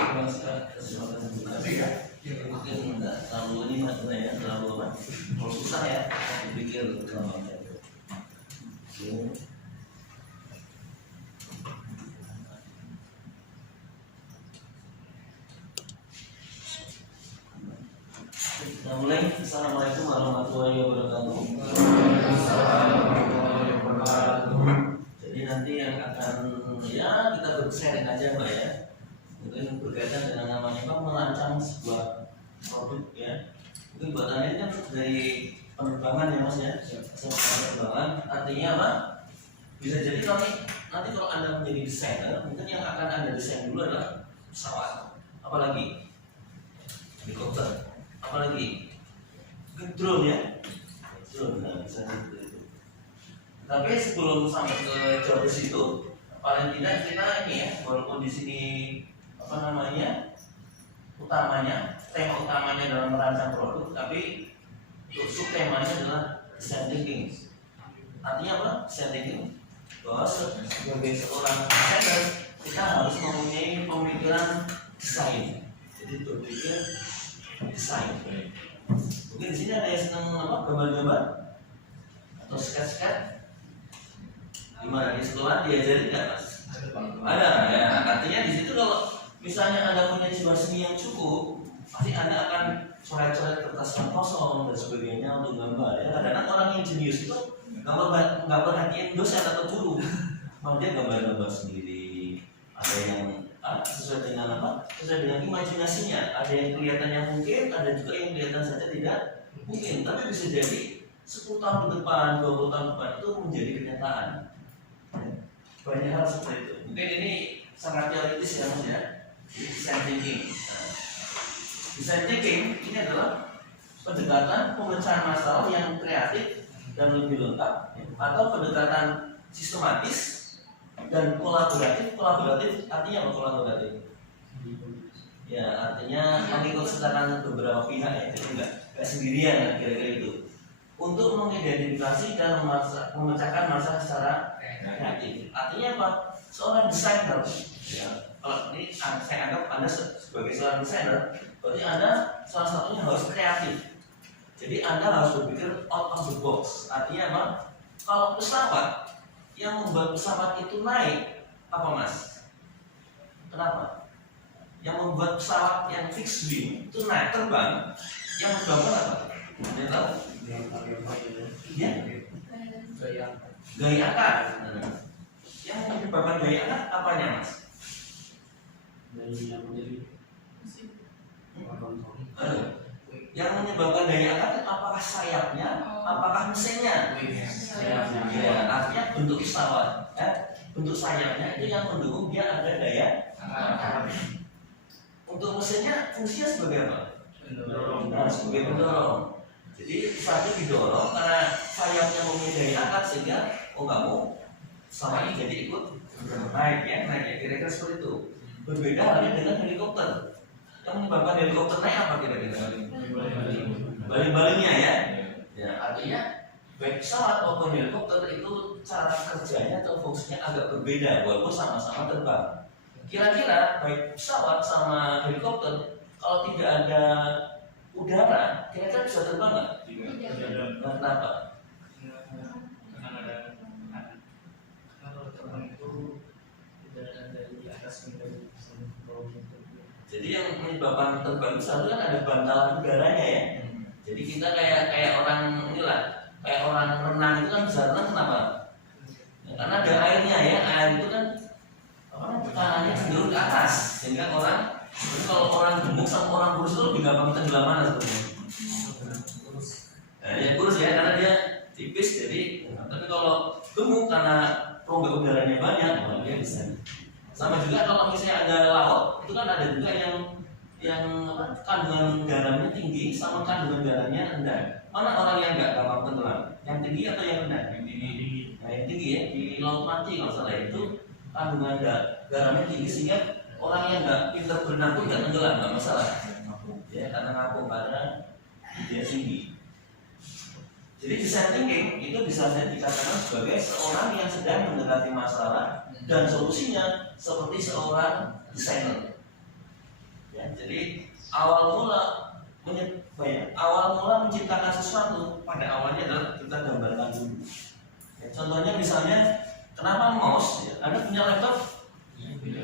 Tapi ya, mungkin enggak terlalu ini ya, terlalu apa? Terlalu susah ya, dipikir gampang. Kita mulai. Assalamualaikum warahmatullahi wabarakatuh. Jadi nanti yang akan ya kita bersharing aja Mbak ya. Mungkin berkaitan dengan namanya Pak merancang sebuah produk ya. Mungkin buatan ini kan dari penerbangan ya Mas ya. Penerbangan artinya apa? Bisa jadi nanti kalau Anda menjadi desainer, mungkin yang akan Anda desain dulu adalah pesawat, apalagi helikopter, apalagi drone ya, drone. Nah, bisa seperti itu. Tapi sebelum sampai ke jauh ke situ, paling tidak kita ini ya, walaupun di sini apa namanya utamanya, tema utamanya dalam merancang produk, tapi untuk temanya adalah design thinking. Artinya apa? Design thinking bahwa sebagai seorang desainer kita harus mempunyai pemikiran desain. Jadi berpikir desain. Mungkin di sini ada yang senang apa? Gambar-gambar atau sketch-sketch. Gimana di sekolah diajarin nggak Mas? Ada ya. Artinya di situ kalau misalnya Anda punya jiwa seni yang cukup, pasti Anda akan coret-coret kertas yang kosong dan sebagainya untuk gambar. Ya, kadang-kadang orang yang jenius itu nggak perhatiin dosen atau guru, malah dia gambar-gambar sendiri. Ada yang sesuai dengan apa? Sesuai dengan imajinasinya. Ada yang kelihatannya mungkin, ada juga yang kelihatan saja tidak mungkin. Tapi bisa jadi 10 tahun ke depan, 20 tahun ke depan itu menjadi kenyataan. Banyak hal seperti itu. Mungkin ini sangat teoritis ya Mas ya. Design thinking. Design thinking ini adalah pendekatan pemecahan masalah yang kreatif dan lebih lengkap, atau pendekatan sistematis dan kolaboratif. Kolaboratif artinya apa kolaboratif? Ya artinya mengikutsertakan beberapa pihak ya, jadi enggak sendirian ya, kira-kira itu. Untuk mengidentifikasi dan memecahkan masalah secara kreatif. Artinya apa? Seorang desainer ya, kalau ini saya anggap Anda sebagai seorang desainer, berarti Anda salah satunya harus kreatif. Jadi Anda harus berpikir out of the box. Artinya apa? Kalau pesawat yang membuat pesawat itu naik, apa Mas? Kenapa? Yang membuat pesawat yang fixed wing itu naik terbang, yang menyebabkan apa? Anda tahu? Ya? Gaya angkat. Yang menyebabkan gaya angkat apanya Mas? Yang menyebabkan daya angkat apakah sayapnya, apakah mesinnya? Ya, artinya bentuk pesawat, bentuk sayapnya itu yang mendukung dia ada daya angkat. Untuk mesinnya fungsinya sebagai apa? Nah, sebagai pendorong. Jadi pesawat didorong karena sayapnya mempunyai daya angkat sehingga kamu pesawat ini jadi ikut naik ya, kira-kira seperti itu. Berbeda halnya dengan helikopter. Yang menyebabkan helikopter naik apa kira-kira? Baling-balingnya ya. Ya, artinya baik pesawat maupun helikopter itu cara kerjanya atau fungsinya agak berbeda walaupun sama-sama terbang. Kira-kira baik pesawat sama helikopter kalau tidak ada udara, kira-kira bisa terbang nggak? Tidak. Nah, kenapa? Jadi yang menyebabkan terbang itu selalu kan ada bantalan udaranya ya. Jadi kita kayak orang inilah, kayak orang renang itu kan bisa renang kenapa? Ya, karena ada airnya ya, air itu kan tekanannya cenderung ke atas, sehingga kalau orang gemuk sama orang kurus itu lebih gampang tenggelam mana sebetulnya? Nah, ya kurus ya karena dia tipis jadi, tapi kalau gemuk karena rongga udaranya banyak, dia bisa. Sama juga kalau misalnya ada laut, itu kan ada juga yang kandungan garamnya tinggi sama kandungan garamnya rendah. Mana orang yang nggak gampang tenggelam? Yang tinggi atau yang rendah? Yang tinggi. Nah, yang tinggi ya di laut mati kalau salah itu kandungan garamnya tinggi sehingga orang yang nggak pintar berenang pun nggak tenggelam, nggak masalah. Ya karena ngapung karena dia tinggi. Jadi design thinking itu bisa dikatakan sebagai seorang yang sedang mendekati masalah dan solusinya seperti seorang desainer. Ya, jadi awal mula menciptakan sesuatu pada awalnya adalah kita gambarkan dulu. Ya, contohnya misalnya kenapa mouse? Ya, Anda punya laptop,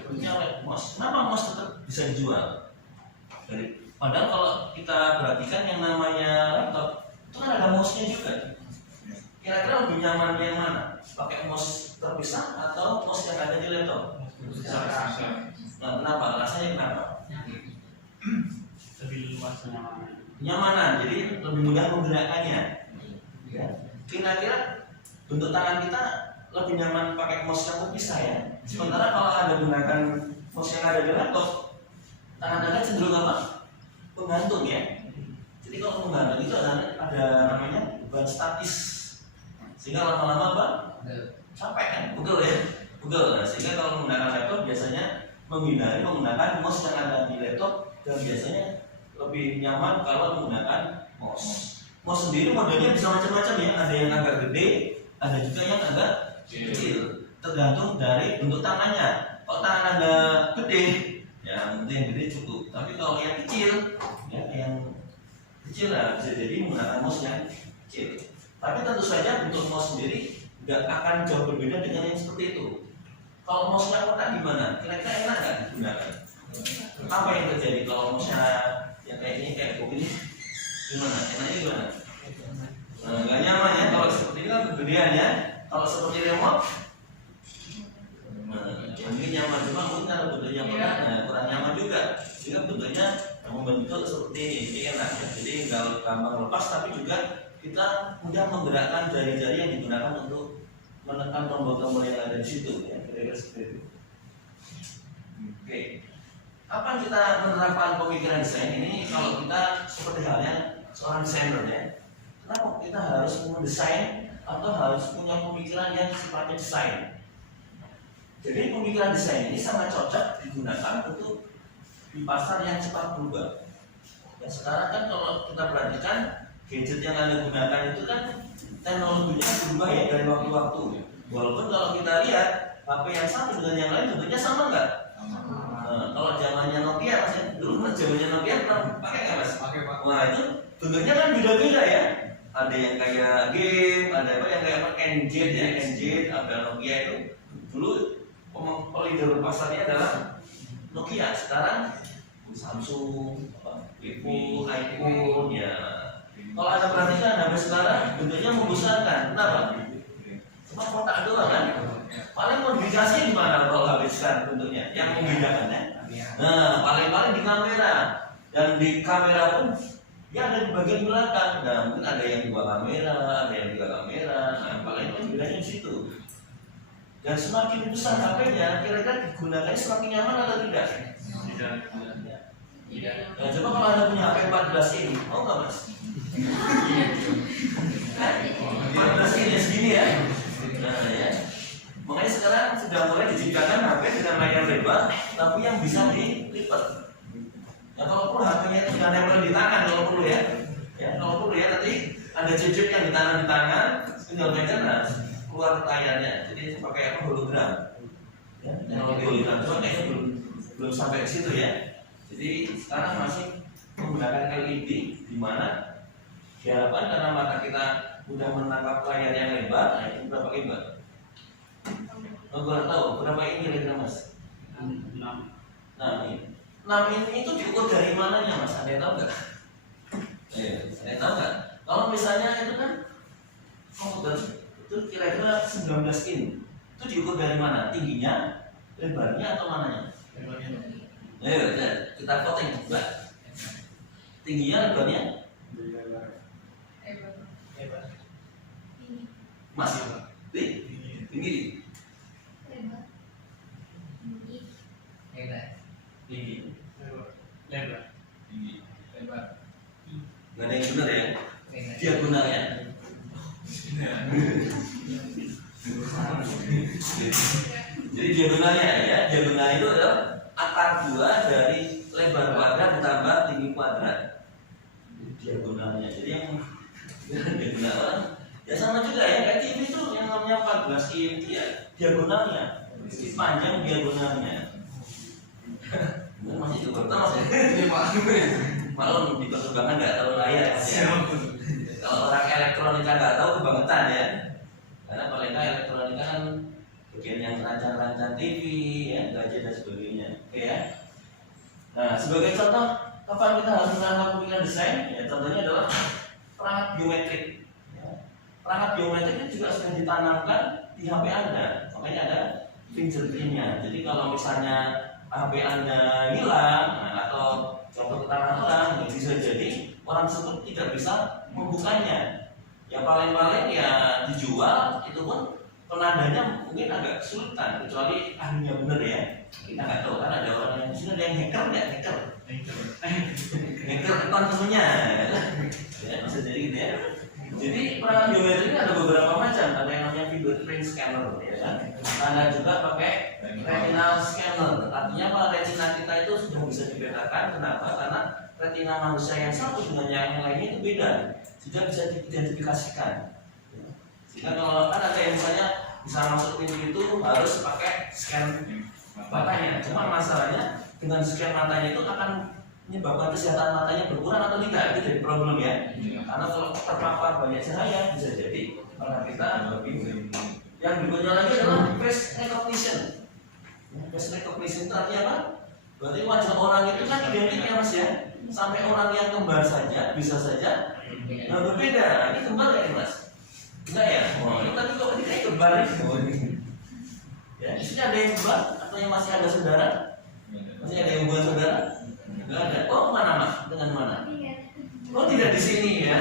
punya mouse. Kenapa mouse tetap bisa dijual? Padahal kalau kita perhatikan yang namanya laptop itu kan ada mouse-nya juga. Kira-kira lebih nyaman yang mana? Pakai mouse terpisah atau mouse yang ada di laptop? Nah, kenapa? Rasanya kenapa? Lebih luas Nyamanan, jadi lebih mudah menggerakkannya. Ya. Kira-kira bentuk tangan kita lebih nyaman pakai mouse yang terpisah ya. Sementara kalau Anda gunakan mouse yang ada di laptop, tangan Anda cenderung apa? Menggantung ya. Jadi kalau menggantung itu ada namanya beban statis. Sehingga lama-lama apa? Capek kan? Pegel ya. Pegel. Nah, sehingga kalau menggunakan laptop biasanya menghindari menggunakan mouse yang ada di laptop, dan biasanya lebih nyaman kalau menggunakan mouse. Mouse sendiri modelnya bisa macam-macam ya. Ada yang agak gede, ada juga yang agak kecil. Tergantung dari bentuk tangannya. Kalau tangan Anda gede, ya mungkin yang gede cukup. Tapi kalau yang kecil, ya yang kecil lah bisa jadi menggunakan mouse yang kecil. Tapi tentu saja bentuk mouse sendiri nggak akan jauh berbeda dengan yang seperti itu. Kalau mouse yang kotak gimana? Kira-kira enak nggak digunakan? Apa yang terjadi kalau mouse-nya yang kayak ini, kayak begini? Gimana? Enaknya gimana? Nggak nyaman ya. Kalau seperti ini kan kegedean ya. Kalau seperti remote, mungkin nyaman, cuma mungkin kalau bentuknya kurang nyaman juga. Sehingga bentuknya membentuk seperti ini, jadi enak ya. Jadi nggak gampang lepas, tapi juga kita mudah menggerakkan jari-jari yang digunakan untuk menekan tombol-tombol yang ada di situ ya, kira-kira seperti itu. Oke. Kapan kita menerapkan pemikiran desain ini? Kalau kita seperti halnya seorang desainer ya, kenapa kita harus mendesain atau harus punya pemikiran yang sifatnya desain? Jadi pemikiran desain ini sangat cocok digunakan untuk di pasar yang cepat berubah. Ya, sekarang kan kalau kita perhatikan gadget yang Anda gunakan itu kan teknologinya berubah ya dari waktu-waktu. Walaupun kalau kita lihat HP yang satu dengan yang lain bentuknya sama nggak? Nah, kalau zamannya Nokia, mas, dulu zamannya Nokia pernah pakai nggak mas? Pakai pak. Wah itu bentuknya kan beda-beda ya. Ada yang kayak game, ada apa yang kayak Enjet ya, Enjet, ada Nokia itu. Dulu peleader pasarnya adalah Nokia. Sekarang Samsung, Vivo, iPhone ya. Kalau Anda perhatikan HP sekarang bentuknya membosankan. Kenapa? Cuma kotak doang kan? Paling modifikasinya di mana kalau HP sekarang bentuknya? Yang membedakannya? Nah, paling-paling di kamera. Dan di kamera pun ya ada di bagian belakang. Nah, mungkin ada yang 2 kamera, ada yang 3 kamera. Nah, paling-paling bedanya di situ. Dan semakin besar HP-nya, kira-kira digunakannya semakin nyaman atau tidak? Tidak. Nah, coba kalau Anda punya HP 14 ini, mau nggak mas? 14 ini segini ya. Nah, ya. Makanya sekarang sudah mulai diciptakan HP dengan layar lebar, tapi yang bisa dilipat. Ya kalau perlu HP-nya itu sudah nempel di tangan kalau perlu ya. Ya kalau perlu ya, nanti ada chip yang ditanam di tangan, tinggal pencet nah keluar layarnya. Jadi pakai apa, hologram. Ya, teknologi hologram, cuma kayaknya belum sampai ke situ ya. Jadi sekarang masih menggunakan LED, di mana diharapkan karena mata kita mudah menangkap layar yang lebar. Nah ini berapa lebar? Nggak tahu berapa ini kira-kira mas? 6. Nah ini 6 ini itu diukur dari mananya mas? Ada yang tahu nggak? Ada yang tahu nggak? Kalau misalnya itu kan komputer itu kira-kira 19 in, itu diukur dari mana? Tingginya, lebarnya atau mananya? Ayo kita voting, mbak. Tingginya, lebarnya? Mas? Tinggi? Tinggi. Lebar. Tinggi. Lebar. Gak ada yang benar ya? Diagonalnya. Jadi diagonalnya ya, diagonal itu adalah akar 2 dari lebar kuadrat ditambah tinggi kuadrat. Diagonalnya. Jadi yang diagonal ya sama juga ya, kayak TV itu yang namanya 14 inch ya, diagonalnya. Panjang diagonalnya. Masih juga pertama sih. Maklum di penerbangan nggak tahu layar ya. Kalau orang elektronika nggak tahu kebangetan ya. Karena paling nggak elektronika kan bagian yang rancang-rancang TV, ya, gadget dan sebagainya. Oke ya. Nah, sebagai contoh kapan kita harus melakukan pemilihan desain? Ya, contohnya adalah perangkat biometrik. Ya. Perangkat biometrik itu juga sudah ditanamkan di HP Anda. Makanya ada fingerprintnya. Jadi kalau misalnya HP Anda hilang, nah, atau contoh ke tangan orang, ya bisa jadi orang tersebut tidak bisa membukanya. Ya paling-paling ya dijual, itu pun penandanya mungkin agak kesulitan, kecuali ahlinya bener ya. Kita nggak tahu, karena ada orang yang di sini ada yang hacker nggak hacker. Hacker akun temennya, ya bisa jadi gitu ya. Jadi perangkat biometrik ini ada beberapa macam, ada yang namanya fingerprint scanner, ya kan. Ada juga pakai retinal scanner. Artinya kalau retina kita itu sudah bisa dibedakan. Kenapa? Karena retina manusia yang satu dengan yang lainnya itu beda, sudah bisa diidentifikasikan. Sehingga kalau kan ada yang misalnya bisa masuk pintu itu harus pakai scan matanya. Cuma masalahnya dengan scan matanya itu akan menyebabkan kesehatan matanya berkurang atau tidak, itu jadi problem ya. Karena kalau terpapar banyak cahaya bisa jadi mata kita lebih. Yang berikutnya lagi adalah face recognition. Face recognition itu artinya apa? Berarti wajah orang itu kan identik ya mas ya. Sampai orang yang kembar saja bisa saja berbeda. Ini kembar ya mas? Enggak ya? Oh, ini tadi kok ini kembar ini. Ya, di sini ada yang kembar atau yang masih ada saudara? Masih ada yang bukan saudara? Enggak ada. Oh, mana mas? Dengan mana? Oh, tidak di sini ya.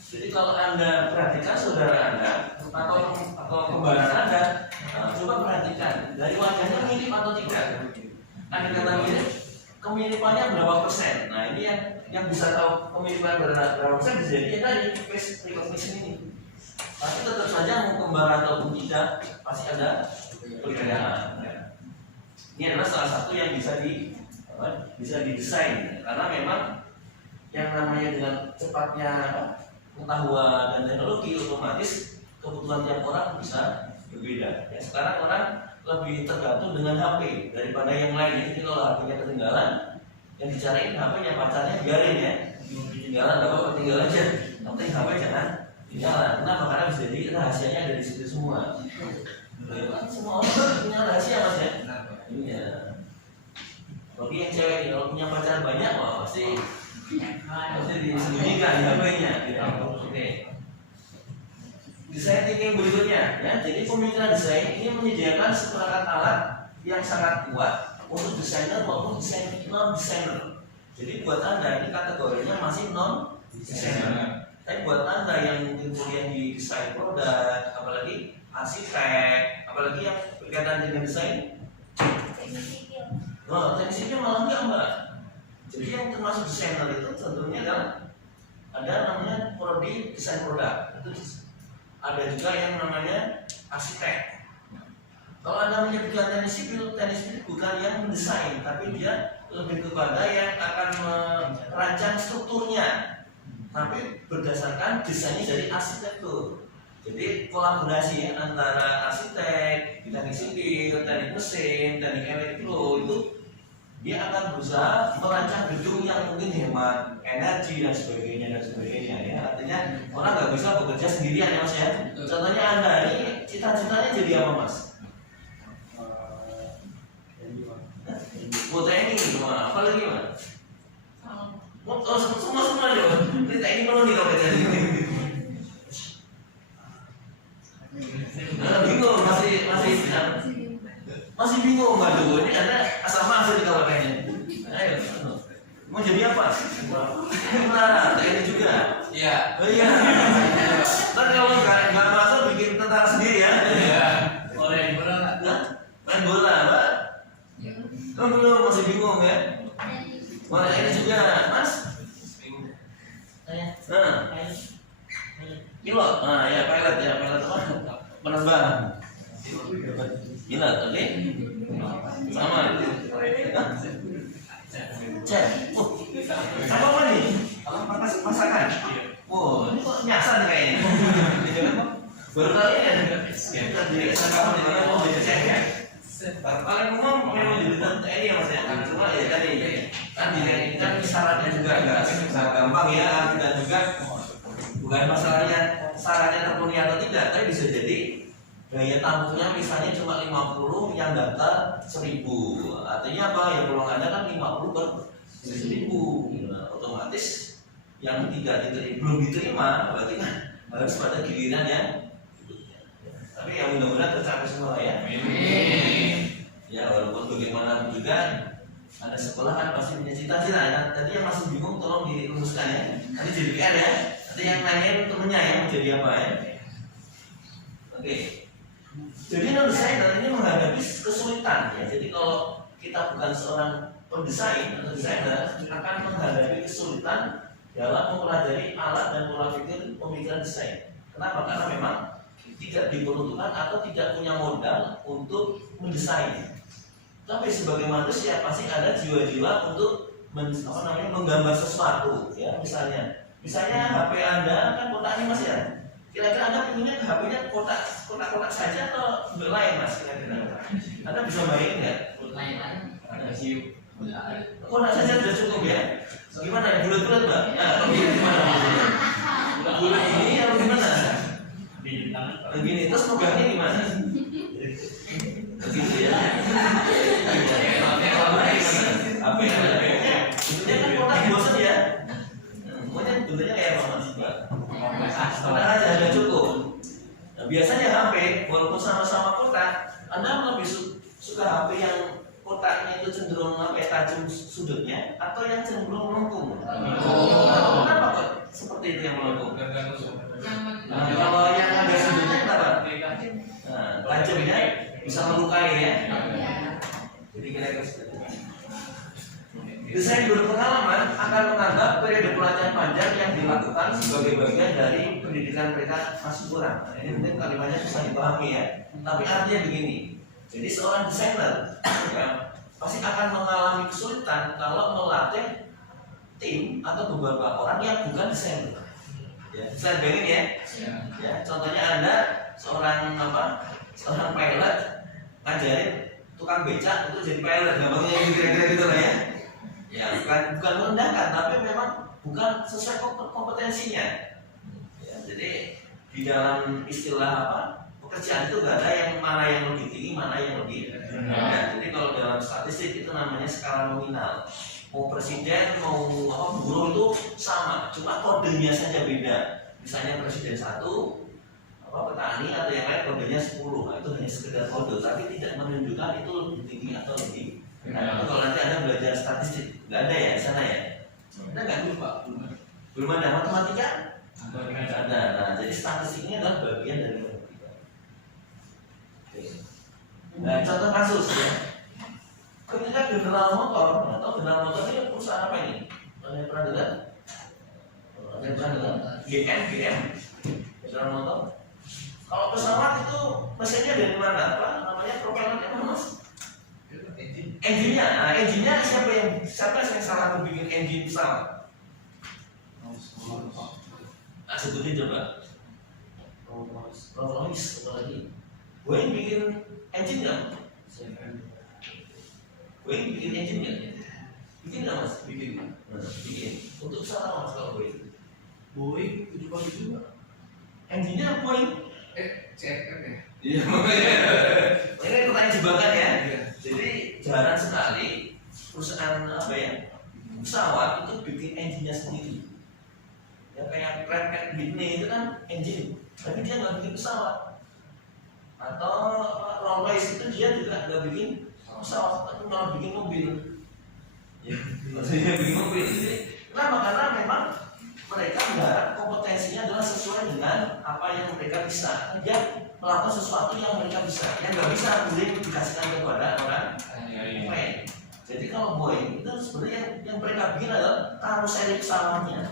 Jadi kalau Anda perhatikan saudara Anda atau kembaran Anda, coba perhatikan dari wajahnya mirip atau tidak. Ada kata mirip, kemiripannya berapa persen? Nah, ini yang bisa tahu kemiripan berapa persen bisa jadi tadi face recognition ini. Tapi tetap saja mau kembar ataupun tidak pasti ada perbedaan. Ini adalah salah satu yang bisa didesain karena memang yang namanya dengan cepatnya pengetahuan dan teknologi otomatis kebutuhan tiap orang bisa berbeda. Ya, sekarang orang lebih tergantung dengan HP daripada yang lain. Jadi kalau HP-nya ketinggalan, yang dicariin HP-nya pacarnya biarin ya. Ketinggalan nggak apa-apa, tinggal aja. Yang penting HP jangan ketinggalan. Kenapa? Karena bisa jadi rahasianya ada di situ semua. Semua orang punya rahasia mas ya. Iya. Bagi yang cewek ini kalau punya pacar banyak, wah pasti disembunyikan di HP-nya. Oke. Desain thinking berikutnya, ya. Jadi pemikiran desain ini menyediakan seperangkat alat yang sangat kuat untuk desainer maupun non desainer. Jadi buat Anda ini kategorinya masih non desainer. Tapi buat Anda yang mungkin kuliah di desain produk, apalagi arsitek, apalagi yang berkaitan dengan desain, teknik sipil malah enggak mbak. Jadi yang termasuk desainer itu tentunya adalah ada namanya prodi desain produk. Itu ada juga yang namanya arsitek. Kalau Anda menyebutkan teknik sipil bukan yang mendesain, tapi dia lebih kepada yang akan merancang strukturnya, tapi berdasarkan desainnya dari arsitektur. Jadi kolaborasi ya, antara arsitek, teknik sipil, teknik mesin, teknik elektro itu dia akan berusaha merancang gedung yang mungkin hemat energi dan sebagainya ya. Artinya orang nggak bisa bekerja sendirian ya mas ya. Contohnya Anda ini cita-citanya jadi apa mas? TNI semua, apa lagi mas? Semua aja. Ini TNI perlu nih kalau kerja ini. Bingung masih bingung nggak tuh? Ini Anda asal masuk di kalau kayaknya. Ayo, mau jadi apa? Tentara, TNI juga. Iya. Oh iya. Ntar kalau nggak masuk bikin tentara sendiri ya. Iya. Main bola nggak? Main bola, Pak. Oh belum, masih bingung ya. Mau TNI juga, Mas? Nah, pilot. Nah ya pilot apa? Penerbang. Pilot, oke? Sama. Cek. Apa nih? Masakan. Oh, ini kok nyasar nih kayaknya. Baru kali ya. Kita di sana kamu di mana mau belajar cek ya? Paling umum memang jurusan TNI ya mas ya, karena cuma ya tadi kan di TNI kan syaratnya juga nggak gampang ya, dan juga bukan masalahnya syaratnya terpenuhi atau tidak, tapi bisa jadi daya tampungnya misalnya cuma 50 yang daftar 1000, artinya apa ya, peluang anda kan 50 per 1000, nah, otomatis yang tidak diterima, belum diterima berarti kan harus pada giliran yang tapi ya mudah-mudahan tercapai semua ya. Ya walaupun bagaimanapun juga ada sekolah kan pasti punya cita-cita ya. Tadi yang masih bingung tolong dirumuskan ya. Nanti jadi PR ya. Nanti yang nanyain temennya ya mau jadi apa ya. Oke. Jadi menurut saya ini menghadapi kesulitan ya. Jadi kalau kita bukan seorang pendesain atau desainer akan menghadapi kesulitan dalam mempelajari alat dan pola pikir pemikiran desain. Kenapa? Karena memang tidak diperuntukkan atau tidak punya modal untuk mendesain. Tapi sebagai manusia pasti ada jiwa-jiwa untuk menggambar sesuatu ya, misalnya HP Anda kan kotaknya mas ya, kira-kira Anda pinginnya HP-nya kotak saja atau bentuk lain mas, kira-kira Anda bisa main nggak? Kotak saja sudah cukup ya. Gimana ya, bulat-bulat mbak? Nah, gimana? Bulat ini atau gimana? Begini, terus pegangnya gimana? Begitu ya. Apa ya? Bentuknya kan kotak bosan ya. Pokoknya bentuknya kayak apa mas? Kotak aja ada cukup. Nah, biasanya HP walaupun sama-sama kotak, Anda lebih suka HP yang kotaknya itu cenderung tajam sudutnya atau yang cenderung melengkung? Kenapa kok seperti itu yang melengkung? Nah, kalau yang ada sudutnya kenapa? Nah, tajamnya bisa melukai ya. Jadi kira-kira seperti itu. Desain berpengalaman akan menganggap periode pelatihan panjang yang dilakukan sebagai bagian dari pendidikan mereka masih kurang. Nah, ini mungkin kalimatnya susah dipahami ya. Tapi artinya begini. Jadi seorang desainer ya, pasti akan mengalami kesulitan kalau melatih tim atau beberapa orang yang bukan desainer. Ya, bisa bayangin ya. Ya, contohnya Anda seorang pilot ngajarin tukang becak untuk jadi pilot, gampangnya kira-kira gitu lah ya. Ya, bukan merendahkan, tapi memang bukan sesuai kompetensinya. Ya, jadi di dalam istilah pekerjaan itu nggak ada yang mana yang lebih tinggi, mana yang lebih rendah. Jadi kalau dalam statistik itu namanya skala nominal. Mau presiden, mau buruh itu sama, cuma kodenya saja beda. Misalnya presiden 1, petani atau yang lain kodenya 10. Nah, itu hanya sekedar kode, tapi tidak menunjukkan itu lebih tinggi atau lebih rendah. Itu kalau nanti Anda belajar statistik, nggak ada ya di sana ya? Ada nggak dulu Pak? Belum ada matematika? Ada. Nah, jadi statistik ini adalah bagian dari matematika. Nah, contoh kasus ya. Ketika General Motor, atau General Motor ini perusahaan apa ini? Pernah dengar? GM, General Motor. Kalau pesawat itu mesinnya dari mana? Apa namanya, propellernya apa mas? Engine-nya. Nah, engine-nya siapa yang salah bikin engine pesawat? Nah, sebutin coba. Rolls-Royce, apa lagi? Boeing bikin engine nggak? Boeing bikin engine nggak? Bikin nggak mas? Bikin. Untuk pesawat mas kalau Boeing 747 engine-nya Boeing? CFM ya? Iya. Ini pertanyaan jebakan ya. Jadi jarang sekali perusahaan pesawat itu bikin engine-nya sendiri. Ya kayak Pratt & Whitney itu kan engine, tapi dia nggak bikin pesawat. Atau Rolls-Royce itu dia juga nggak bikin pesawat, tapi malah bikin mobil. Ya, maksudnya bikin mobil. Jadi, kenapa? Karena memang mereka mengharap kompetensinya adalah sesuai dengan apa yang mereka bisa. Dia melakukan sesuatu yang mereka bisa, yang nggak bisa kemudian dikasihkan kepada orang lain. Jadi kalau Boeing itu sebenarnya yang mereka bikin adalah karoseri pesawatnya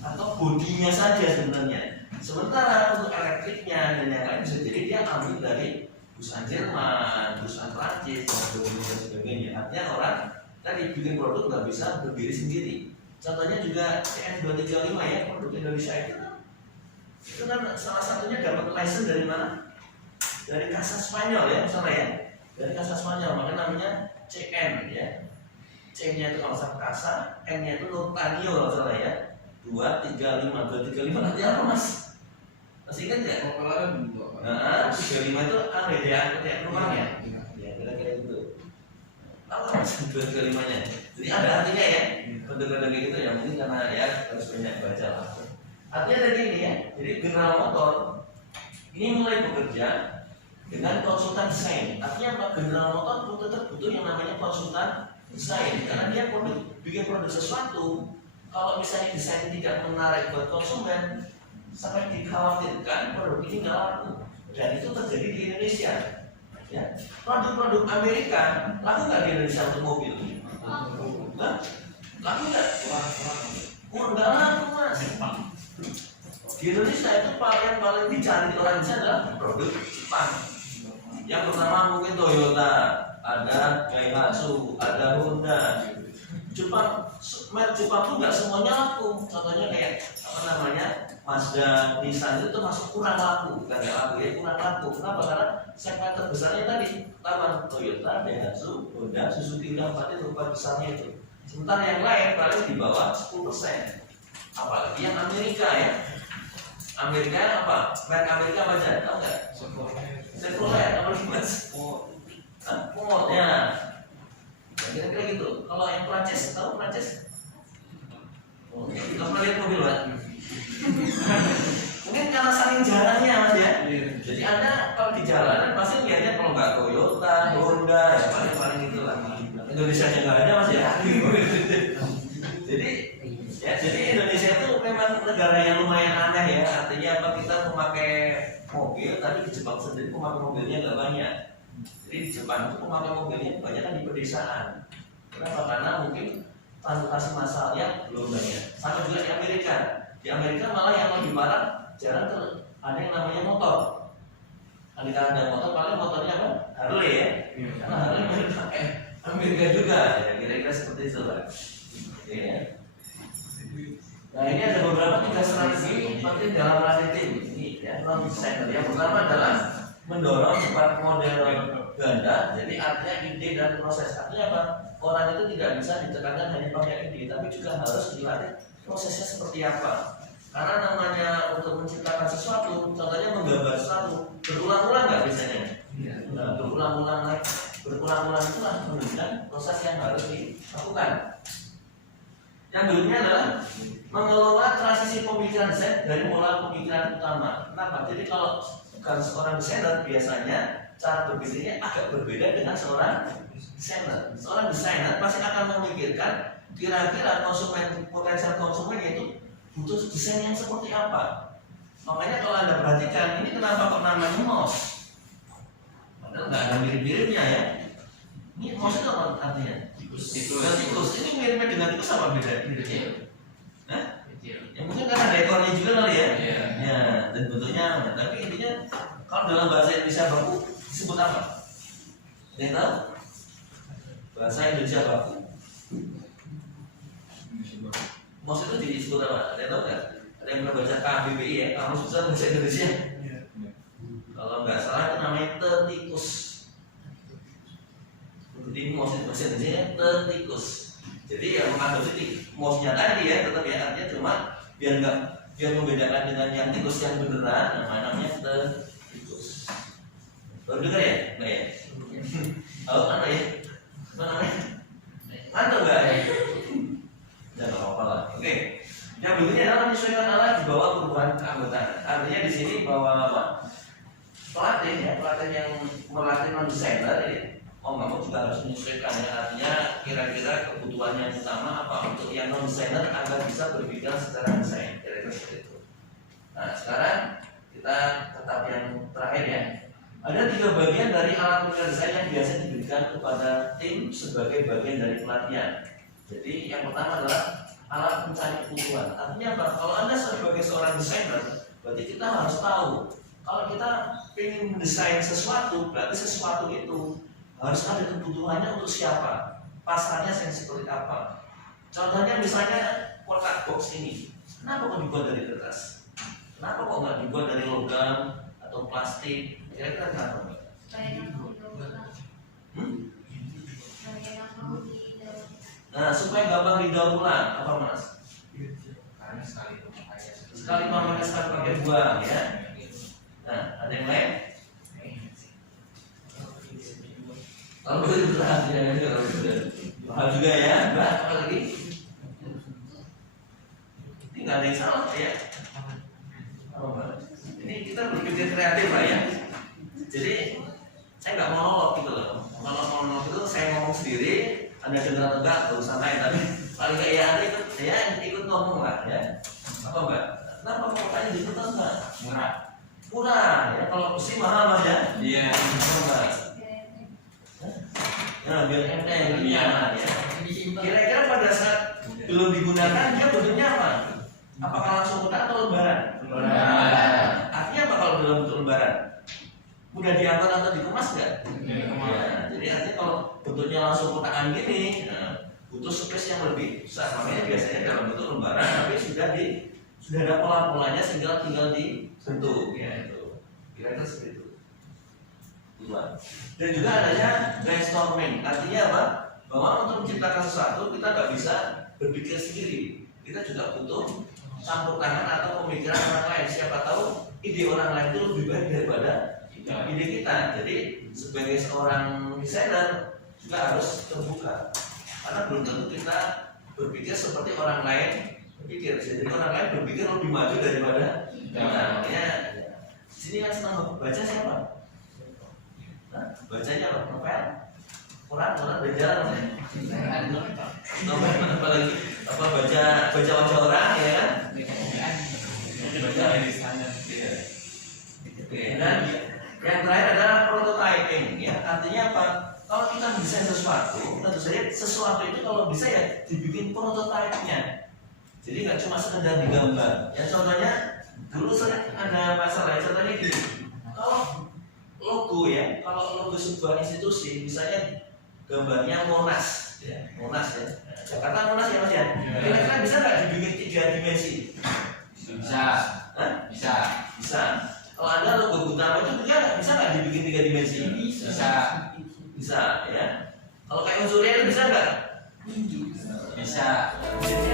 atau bodinya saja sebenarnya. Sementara untuk elektriknya dan yang lain bisa jadi dia ambil dari perusahaan Jerman, perusahaan Prancis dan sebagainya. Artinya orang tadi bikin produk nggak bisa berdiri sendiri. Contohnya juga CN235 ya, produk Indonesia itu kan salah satunya dapat license dari mana? Dari Casa Spanyol ya, misalnya ya. dari kasa Spanyol, makanya namanya CN ya. C-nya itu kalau salah kasa, N-nya itu Nurtanio kalau salah ya. 235, 235 nanti apa mas? Masih ingat nggak? Nah, 35 itu apa ya? Kayak rumahnya. Ya kira-kira gitu. Tahu nggak mas 235-nya? Jadi ada artinya ya. Bentuk-bentuk kayak gitu ya, mungkin karena ya harus banyak baca lah. Artinya tadi ini ya. Jadi General Motor ini mulai bekerja dengan konsultan desain. Artinya apa? General Motor tetap butuh yang namanya konsultan desain, karena dia bikin produk sesuatu. Kalau misalnya desain tidak menarik buat konsumen, sampai dikhawatirkan produk ini nggak laku. Dan itu terjadi di Indonesia. Ya, produk-produk Amerika laku nggak di Indonesia untuk mobil? Hah? Laku nggak? Nggak laku mas. Di Indonesia itu yang paling dicari orang Indonesia adalah produk Jepang. Yang pertama mungkin Toyota, ada Daihatsu, ada Honda. Merek Jepang tuh nggak semuanya laku. Contohnya kayak apa namanya Mazda, Nissan itu masuk kurang laku, bukan nggak laku ya, kurang laku. Kenapa? Karena segmen terbesarnya tadi taman Toyota, Daihatsu, Honda, Suzuki udah empat itu besarnya itu. Sementara yang lain paling di bawah 10%. Apalagi yang Amerika ya. Amerika apa? Merek Amerika apa aja? Tahu nggak? Chevrolet, apa lagi mas? Ford ya. Kira-kira gitu. Kalau yang Prancis, tahu Prancis? Oh, kita pernah lihat mobil pak? Mungkin karena saking jarangnya mas ya. Jadi anda kalau di jalanan pasti lihatnya kalau nggak Toyota, Honda, ya paling itu lah. Indonesia nya nggak ada mas ya. Jadi Indonesia itu memang negara yang lumayan aneh ya. Artinya apa, kita memakai mobil, tapi di Jepang sendiri pemakai mobilnya nggak banyak. Jadi di Jepang itu pemakai mobilnya banyak kan di pedesaan. Kenapa? Karena mungkin transportasi massalnya belum banyak. Sama juga di Amerika. Di Amerika malah yang lebih parah, jarang ada yang namanya motor. Ketika ada motor, paling motornya apa? Harley ya. Karena Harley pakai Amerika juga. Ya, kira-kira seperti itu lah. Oke ya. Nah ini ada beberapa 3 strategi penting dalam melatih tim. Ini ya, non designer. Yang pertama adalah mendorong sifat model ganda. Jadi artinya ide dan proses. Artinya apa? Orang itu tidak bisa ditekankan hanya pakai ide, tapi juga harus dilatih prosesnya seperti apa. Karena namanya untuk menciptakan sesuatu, contohnya menggambar sesuatu, berulang-ulang nggak biasanya? Nah, berulang-ulang itulah menunjukkan proses yang harus dilakukan. Yang berikutnya adalah mengelola transisi pemikiran desain dari pola pemikiran utama. Kenapa? Jadi kalau bukan seorang desainer, biasanya cara berpikirnya agak berbeda dengan seorang desainer. Seorang desainer pasti akan memikirkan kira-kira potensial konsumen itu butuh desain yang seperti apa. Makanya kalau Anda perhatikan, ini kenapa kok namanya mouse? Padahal nggak ada mirip-miripnya ya. Ini mouse itu apa artinya? Tikus. Ini miripnya dengan tikus apa beda? Hah? Ya mungkin karena ada ekornya juga kali ya. Ya, dan bentuknya. Tapi intinya kalau dalam bahasa Indonesia baku disebut apa? Ada yang tahu? Bahasa Indonesia baku. Mouse itu disebut apa? Ada yang tahu nggak? Ada yang pernah baca KBBI ya? Kamus Besar Bahasa Indonesia. Kalau nggak salah itu namanya tetikus. Jadi mouse itu bahasa Indonesia tetikus. Jadi yang mengadopsi mouse-nya tadi ya, tetap ya artinya cuma biar membedakan dengan yang tikus yang beneran, namanya tetikus. Baru dengar ya? Nggak ya? Tahu mana ya? Apa namanya? Mantap nggak ya? Jangan apa-apa lah. Oke. Yang berikutnya adalah menyesuaikan alat di bawah perubahan keanggotaan. Artinya di sini bahwa apa? Pelatih ya, pelatih yang melatih non desainer ini kamu juga harus menyesuaikan ya, artinya kira-kira kebutuhan yang utama apa untuk yang non desainer agar bisa berpikir secara desain, kira-kira seperti itu. Nah sekarang kita tetap yang terakhir ya. Ada 3 bagian dari alat pemikiran desain yang biasa diberikan kepada tim sebagai bagian dari pelatihan. Jadi yang pertama adalah alat pencari kebutuhan. Artinya apa? Kalau Anda sebagai seorang desainer, berarti kita harus tahu kalau kita ingin mendesain sesuatu, berarti sesuatu itu harus ada kebutuhannya untuk siapa, pasarnya yang seperti apa. Contohnya misalnya kotak box ini, kenapa kok dibuat dari kertas? Kenapa kok nggak dibuat dari logam atau plastik? Kira-kira kenapa? Nah, supaya gampang didaur ulang, apa Mas? Sekali memakai sekali pakai buang ya. Nah, ada yang lain? Kalau itu berat ya, kalau sudah mahal juga ya, Mbak. Apa lagi? Ini nggak ada yang salah ya. Oh, Mbak. Ini kita berpikir kreatif lah ya. Jadi saya nggak monolog gitu loh. Kalau monolog itu saya ngomong sendiri, Anda dengar atau enggak, gak usah naik. Tapi paling nggak ya Anda ikut, saya ikut ngomong lah ya. Apa Mbak? Kenapa pokoknya gitu kan Mbak? Murah. Murah ya. Kalau besi mahal Mas ya. Iya. Mbak. Nah, biar enteng, nyaman ya. Kira-kira pada saat belum digunakan dia bentuknya apa? Apakah langsung kotak atau lembaran? Lembaran. Artinya apa kalau dalam bentuk lembaran? Mudah diangkat atau dikemas nggak? Ya, jadi artinya kalau bentuknya langsung kotakan gini, butuh space yang lebih besar. Makanya biasanya dalam bentuk lembaran, tapi sudah ada pola-polanya sehingga tinggal dibentuk. Ya itu. Kira-kira seperti itu. Dan juga adanya brainstorming, artinya apa? Bahwa untuk menciptakan sesuatu kita nggak bisa berpikir sendiri, kita juga butuh campur tangan atau pemikiran orang lain. Siapa tahu ide orang lain itu lebih baik daripada ide kita. Jadi sebagai seorang desainer juga harus terbuka, karena belum tentu kita berpikir seperti orang lain berpikir. Jadi orang lain berpikir lebih maju daripada kita. Makanya sini yang senang baca siapa? Nah, bacanya apa? Novel? Quran belajar novel apa lagi? Apa baca wajah orang ya kan? Baca di sana. Oke, dan yang terakhir adalah prototyping ya. Artinya apa? Kalau kita mendesain sesuatu, tentu saja sesuatu itu kalau bisa ya dibikin prototipenya. Jadi nggak cuma sekedar digambar. Ya contohnya dulu sering ada masalah. Contohnya gini, kalau logo ya, kalau logo sebuah institusi, misalnya gambarnya Monas, ya, Monas ya, Jakarta Monas ya Mas ya. Kira-kira bisa nggak dibikin 3 dimensi? Bisa. Hah? Bisa. Bisa. Kalau ada logo Gutama itu bisa nggak dibikin 3 dimensi? Bisa. Bisa ya. Kalau kayak unsurnya itu bisa nggak? Bisa. Bisa.